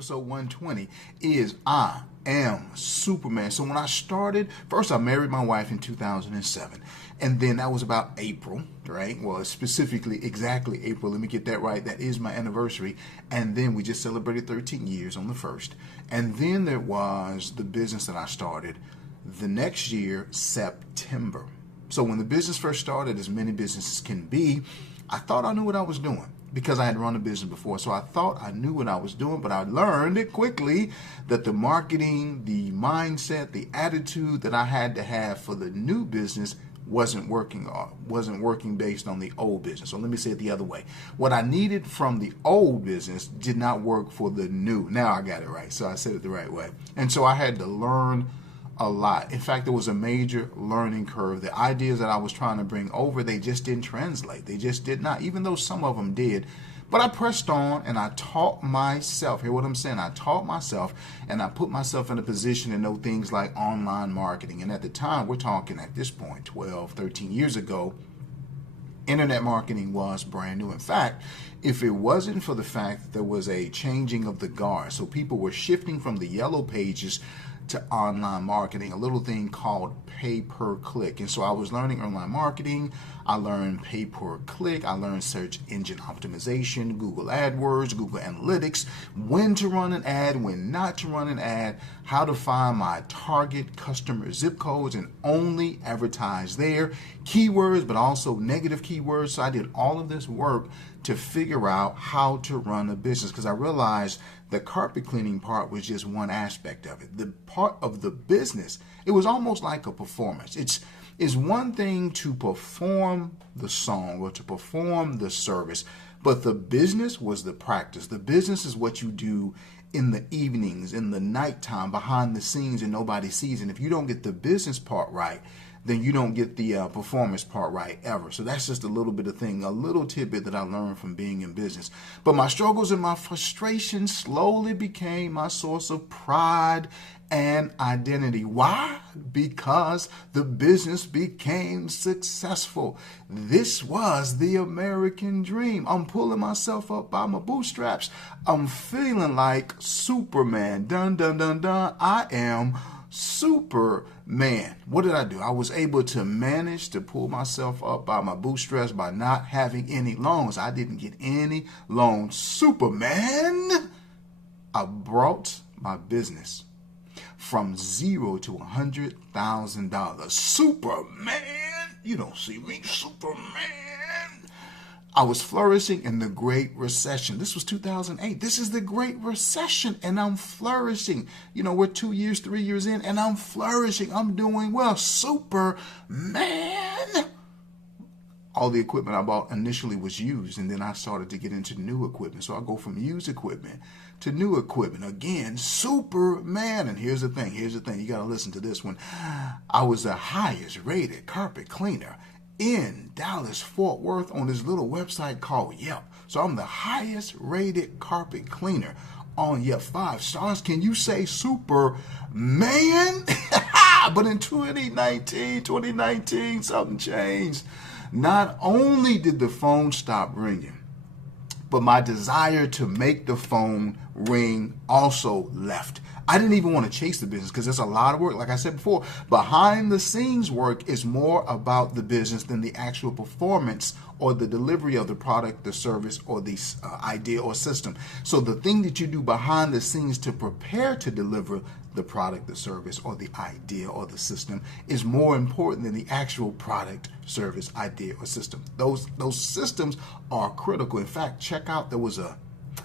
episode 120, is I am Superman. So when I started, first I married my wife in 2007. And then that was about April, right? Well, specifically, exactly April. Let me get that right. That is my anniversary. And then we just celebrated 13 years on the 1st. And then there was the business that I started the next year, September. So when the business first started, as many businesses can be, I thought I knew what I was doing because I had run a business before. So I thought I knew what I was doing, but I learned it quickly that the marketing, the mindset, the attitude that I had to have for the new business wasn't working based on the old business. So let me say it the other way. What I needed from the old business did not work for the new. Now I got it right. So I said it the right way. And so I had to learn a lot. In fact, there was a major learning curve. The ideas that I was trying to bring over, they just didn't translate. They just did not, even though some of them did. But I pressed on and I taught myself. Hear what I'm saying? I taught myself and I put myself in a position to know things like online marketing. And at the time, we're talking at this point, 12, 13 years ago, internet marketing was brand new. In fact, if it wasn't for the fact that there was a changing of the guard, so people were shifting from the yellow pages to online marketing, a little thing called pay-per-click. And so I was learning online marketing. I learned pay-per-click. I learned search engine optimization, Google AdWords, Google Analytics, when to run an ad, when not to run an ad, how to find my target customer zip codes and only advertise there, keywords, but also negative keywords. So I did all of this work to figure out how to run a business because I realized the carpet cleaning part was just one aspect of it. The part of the business, it was almost like a performance. It's one thing to perform the song or to perform the service, but the business was the practice. The business is what you do in the evenings, in the nighttime, behind the scenes, and nobody sees. And if you don't get the business part right, then you don't get the performance part right ever. So that's just a little bit of thing, a little tidbit that I learned from being in business. But my struggles and my frustrations slowly became my source of pride and identity. Why? Because the business became successful. This was the American dream. I'm pulling myself up by my bootstraps. I'm feeling like Superman. Dun, dun, dun, dun. I am Superman. What did I do? I was able to manage to pull myself up by my bootstraps by not having any loans. I didn't get any loans. Superman! I brought my business from $0 to $100,000. Superman! You don't see me, Superman! I was flourishing in the Great Recession. This was 2008. This is the Great Recession, and I'm flourishing. You know, we're 2 years, 3 years in, and I'm flourishing. I'm doing well. Superman! All the equipment I bought initially was used, and then I started to get into new equipment. So I go from used equipment to new equipment. Again, Superman. And here's the thing. You got to listen to this one. I was the highest rated carpet cleaner in Dallas, Fort Worth on this little website called Yelp. So I'm the highest rated carpet cleaner on Yelp. 5 stars. Can you say Superman? But in 2019, something changed. Not only did the phone stop ringing, but my desire to make the phone ring also left. I didn't even want to chase the business because there's a lot of work. Like I said before, behind the scenes work is more about the business than the actual performance or the delivery of the product, the service, or the idea or system. So the thing that you do behind the scenes to prepare to deliver the product, the service, or the idea or the system is more important than the actual product, service, idea, or system. Those systems are critical. In fact, check out,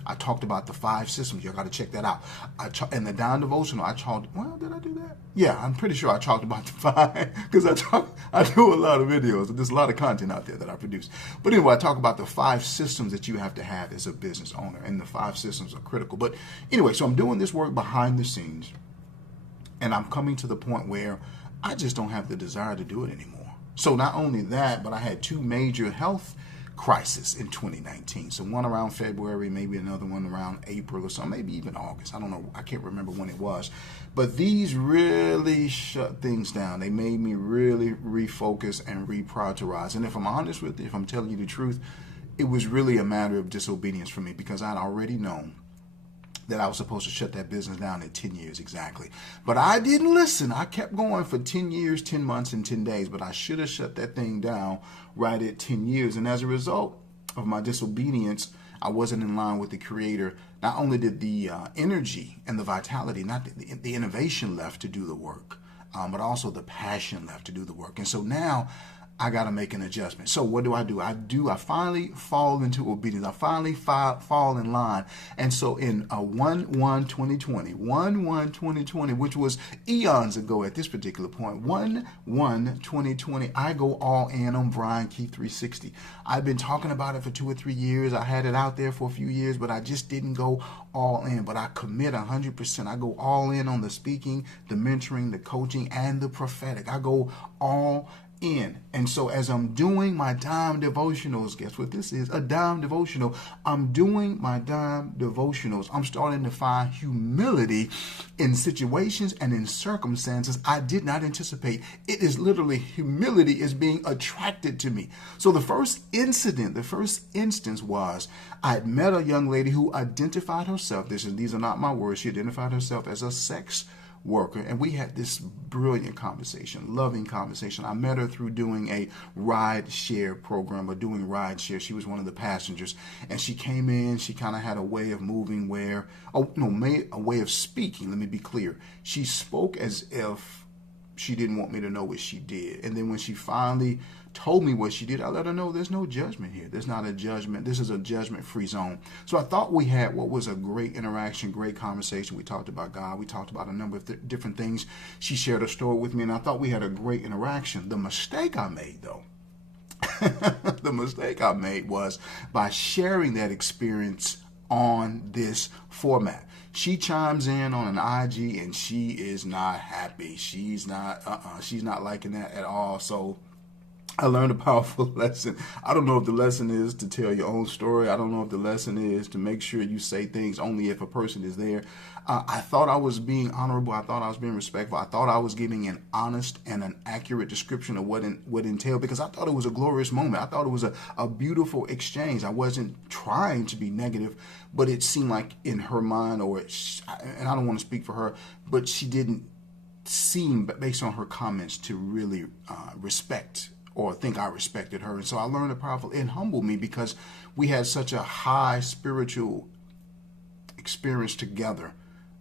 I talked about the 5 systems. You got to check that out. In the Down Devotional, did I do that? Yeah, I'm pretty sure I talked about the 5 because I do a lot of videos. There's a lot of content out there that I produce. But anyway, I talk about the 5 systems that you have to have as a business owner, and the 5 systems are critical. But anyway, so I'm doing this work behind the scenes, and I'm coming to the point where I just don't have the desire to do it anymore. So not only that, but I had 2 major health crisis in 2019. So one around February, maybe another one around April or so, maybe even August. I don't know. I can't remember when it was. But these really shut things down. They made me really refocus and reprioritize. And if I'm honest with you, if I'm telling you the truth, it was really a matter of disobedience for me because I'd already known that I was supposed to shut that business down in 10 years exactly. But I didn't listen. I kept going for 10 years, 10 months, and 10 days. But I should have shut that thing down right at 10 years. And as a result of my disobedience, I wasn't in line with the Creator. Not only did the energy and the vitality, not the innovation left to do the work, but also the passion left to do the work. And so now I got to make an adjustment. So what do? I finally fall into obedience. I finally fall in line. And so in 1/1/2020, which was eons ago at this particular point, 1/1/2020, I go all in on Brian Key 360. I've been talking about it for 2 or 3 years. I had it out there for a few years, but I just didn't go all in. But I commit 100%. I go all in on the speaking, the mentoring, the coaching, and the prophetic. I go all in. And so as I'm doing my dime devotionals, guess what this is? A dime devotional. I'm doing my dime devotionals. I'm starting to find humility in situations and in circumstances I did not anticipate. It is literally humility is being attracted to me. So the first instance was I had met a young lady who identified herself. These are not my words. She identified herself as a sex worker, and we had this brilliant conversation, loving conversation. I met her through doing a ride share program, or doing ride share. She was one of the passengers, and she came in. She kind of had a way of moving a way of speaking. Let me be clear. She spoke as if she didn't want me to know what she did, and then when she finally told me what she did, I let her know there's no judgment here. There's not a judgment. This is a judgment-free zone. So I thought we had what was a great interaction, great conversation. We talked about God. We talked about a number of different things. She shared a story with me, and I thought we had a great interaction. The mistake I made, though, was by sharing that experience on this format. She chimes in on an IG, and she is not happy. She's not liking that at all. So I learned a powerful lesson. I don't know if the lesson is to tell your own story. I don't know if the lesson is to make sure you say things only if a person is there. I thought I was being honorable. I thought I was being respectful. I thought I was giving an honest and an accurate description of what entailed, because I thought it was a glorious moment. I thought it was a beautiful exchange. I wasn't trying to be negative, but it seemed like in her mind, and I don't want to speak for her, but she didn't seem, based on her comments, to really respect or think I respected her. And so I learned a powerful, it humbled me because we had such a high spiritual experience together.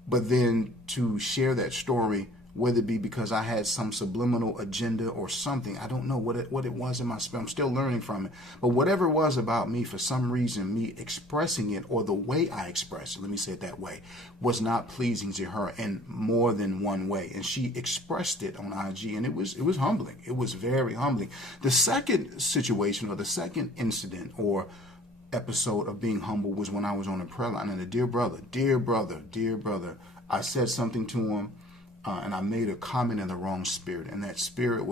But then to share that story, whether it be because I had some subliminal agenda or something, I don't know what it was in my spirit. I'm still learning from it. But whatever it was about me, for some reason, me expressing it, or the way I expressed it, let me say it that way, was not pleasing to her in more than one way. And she expressed it on IG, and it was humbling. It was very humbling. The second situation, or the second incident or episode of being humble, was when I was on a prayer line, and a dear brother, I said something to him, and I made a comment in the wrong spirit, and that spirit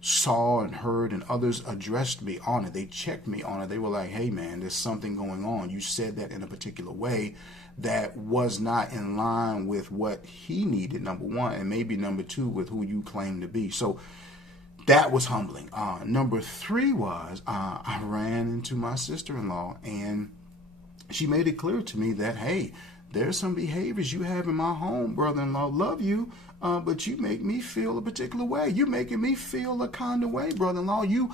saw and heard, and others addressed me on it. They checked me on it. They were like, hey man, there's something going on. You said that in a particular way that was not in line with what he needed, number one, and maybe number two, with who you claim to be. So that was humbling. Number three was I ran into my sister-in-law, and she made it clear to me that, hey, there's some behaviors you have in my home, brother-in-law. Love you, but you make me feel a particular way. You're making me feel a kind of way, brother-in-law. You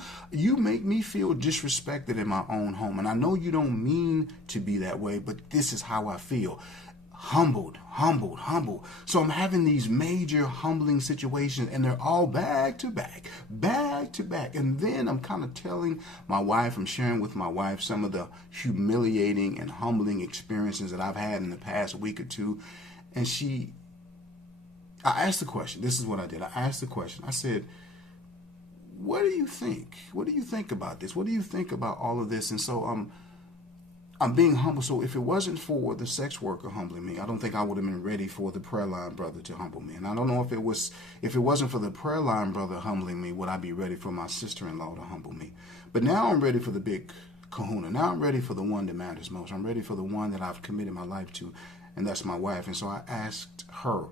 make me feel disrespected in my own home. And I know you don't mean to be that way, but this is how I feel. Humbled. So I'm having these major humbling situations, and they're all back to back. And then I'm kind of telling my wife, I'm sharing with my wife some of the humiliating and humbling experiences that I've had in the past week or two. And I asked the question. This is what I did. I asked the question. I said, what do you think? What do you think about this? What do you think about all of this? And so I'm being humble. So if it wasn't for the sex worker humbling me, I don't think I would have been ready for the prayer line brother to humble me. And I don't know if it wasn't for the prayer line brother humbling me, would I be ready for my sister-in-law to humble me? But now I'm ready for the big kahuna. Now I'm ready for the one that matters most. I'm ready for the one that I've committed my life to, and that's my wife. And so I asked her,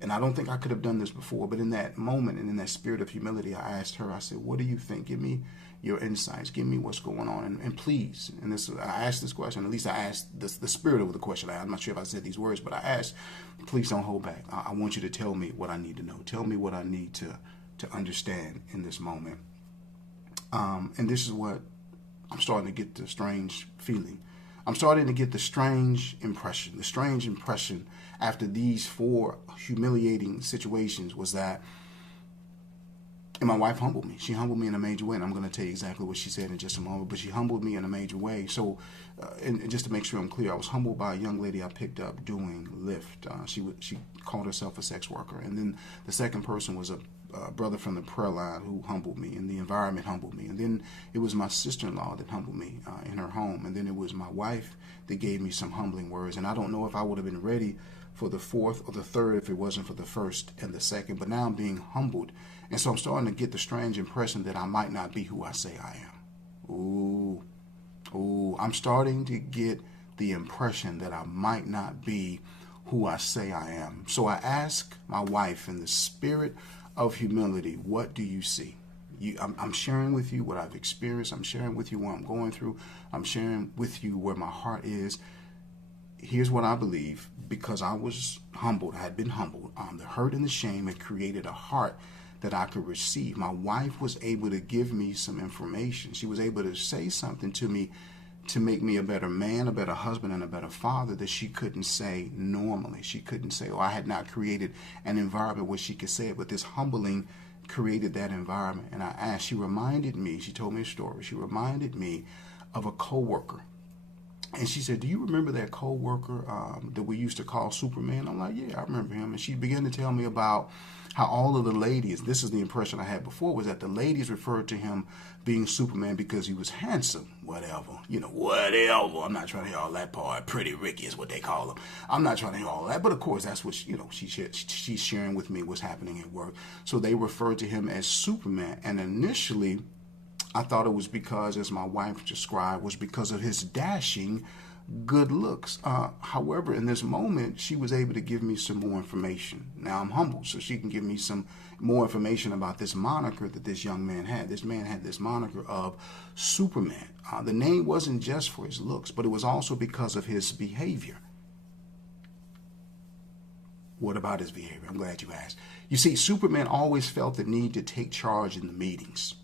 and I don't think I could have done this before, but in that moment and in that spirit of humility, I asked her, I said, what do you think? Give me your insights. Give me what's going on. And please, and this, I asked this question, at least I asked the spirit of the question. I'm not sure if I said these words, but I asked, please don't hold back. I want you to tell me what I need to know. Tell me what I need to understand in this moment. And this is what I'm starting to get the strange feeling. I'm starting to get the strange impression. The strange impression after these 4 humiliating situations was that, and my wife humbled me. She humbled me in a major way, and I'm going to tell you exactly what she said in just a moment, but she humbled me in a major way. So, and just to make sure I'm clear, I was humbled by a young lady I picked up doing Lyft. She called herself a sex worker. And then the second person was a brother from the prayer line who humbled me, and the environment humbled me. And then it was my sister-in-law that humbled me in her home. And then it was my wife that gave me some humbling words. And I don't know if I would have been ready for the fourth or the third if it wasn't for the first and the second. But now I'm being humbled. And so I'm starting to get the strange impression that I might not be who I say I am. Ooh, I'm starting to get the impression that I might not be who I say I am. So I ask my wife in the spirit of humility, what do you see? I'm sharing with you what I've experienced. I'm sharing with you what I'm going through. I'm sharing with you where my heart is. Here's what I believe, because I was humbled. I had been humbled. The hurt and the shame had created a heart that I could receive. My wife was able to give me some information. She was able to say something to me to make me a better man, a better husband, and a better father that she couldn't say normally. She couldn't say, I had not created an environment where she could say it, but this humbling created that environment. And I asked, she reminded me, she told me a story. She reminded me of a coworker. And she said, do you remember that coworker that we used to call Superman? I'm like, yeah, I remember him. And she began to tell me about how all of the ladies, this is the impression I had before, was that the ladies referred to him being Superman because he was handsome, whatever. Whatever. I'm not trying to hear all that part. Pretty Ricky is what they call him. I'm not trying to hear all that. But of course, that's what, she's sharing with me what's happening at work. So they referred to him as Superman. And initially, I thought it was because, as my wife described, was because of his dashing good looks. However, in this moment, she was able to give me some more information. Now I'm humbled, so she can give me some more information about this moniker that this young man had. This man had this moniker of Superman. The name wasn't just for his looks, but it was also because of his behavior. What about his behavior? I'm glad you asked. You see, Superman always felt the need to take charge in the meetings.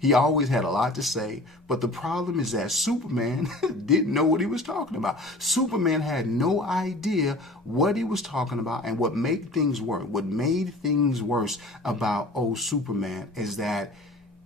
He always had a lot to say, but the problem is that Superman didn't know what he was talking about. Superman had no idea what he was talking about, and what made things worse about old Superman is that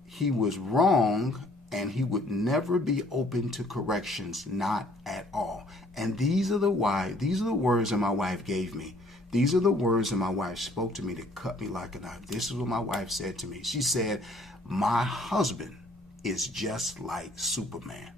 he was wrong, and he would never be open to corrections, not at all. And these are the words that my wife gave me. These are the words that my wife spoke to me that cut me like a knife. This is what my wife said to me. She said, my husband is just like Superman.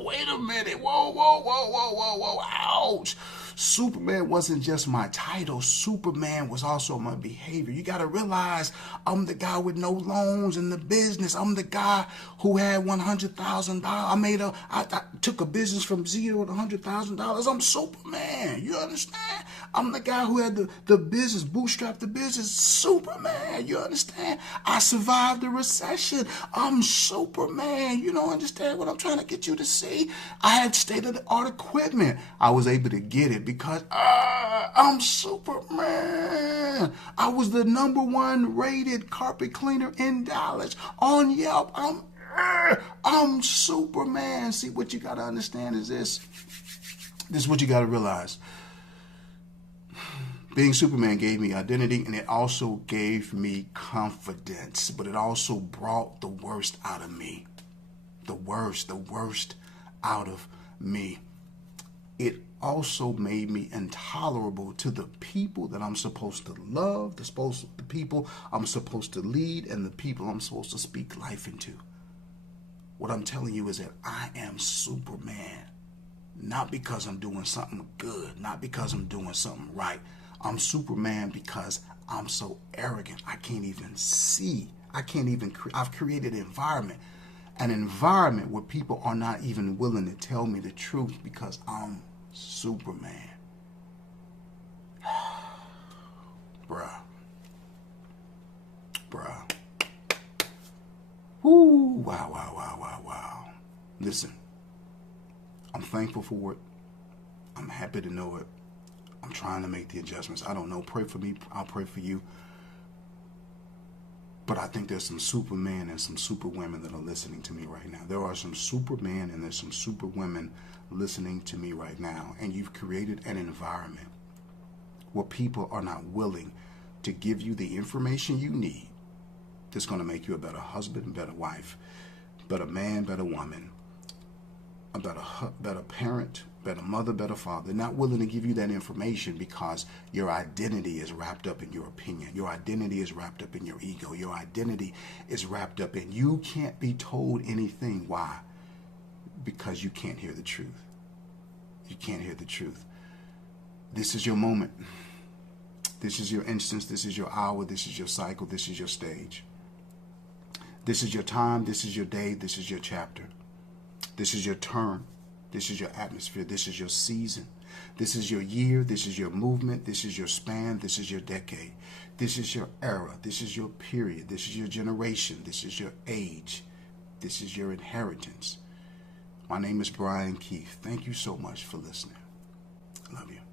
Wait a minute. Whoa. Ouch. Superman wasn't just my title. Superman was also my behavior. You got to realize I'm the guy with no loans in the business. I'm the guy who had $100,000. I took a business from zero to $100,000. I'm Superman. You understand? I'm the guy who had the business, bootstrapped the business. Superman. You understand? I survived the recession. I'm Superman. You don't understand what I'm trying to get you to see? I had state-of-the-art equipment. I was able to get it because I'm Superman. I was the #1 rated carpet cleaner in Dallas on Yelp. I'm Superman. See, what you got to understand is this. This is what you got to realize. Being Superman gave me identity, and it also gave me confidence, but it also brought the worst out of me. The worst out of me. It also made me intolerable to the people that I'm supposed to love, the people I'm supposed to lead, and the people I'm supposed to speak life into. What I'm telling you is that I am Superman, not because I'm doing something good, not because I'm doing something right. I'm Superman because I'm so arrogant. I can't even see. I've created an environment where people are not even willing to tell me the truth because I'm Superman. Bruh. Bruh. Woo. Wow, wow, wow, wow, wow. Listen, I'm thankful for it. I'm happy to know it. I'm trying to make the adjustments. I don't know. Pray for me. I'll pray for you. But I think there's some supermen and some superwomen that are listening to me right now. There are some supermen and there's some superwomen listening to me right now. And you've created an environment where people are not willing to give you the information you need that's going to make you a better husband, better wife, better man, better woman, a better parent, better mother, better father. They're not willing to give you that information because your identity is wrapped up in your opinion. Your identity is wrapped up in your ego. Your identity is wrapped up in you can't be told anything. Why? Because you can't hear the truth. You can't hear the truth. This is your moment. This is your instance. This is your hour. This is your cycle. This is your stage. This is your time. This is your day. This is your chapter. This is your turn. This is your atmosphere. This is your season. This is your year. This is your movement. This is your span. This is your decade. This is your era. This is your period. This is your generation. This is your age. This is your inheritance. My name is Brian Keith. Thank you so much for listening. I love you.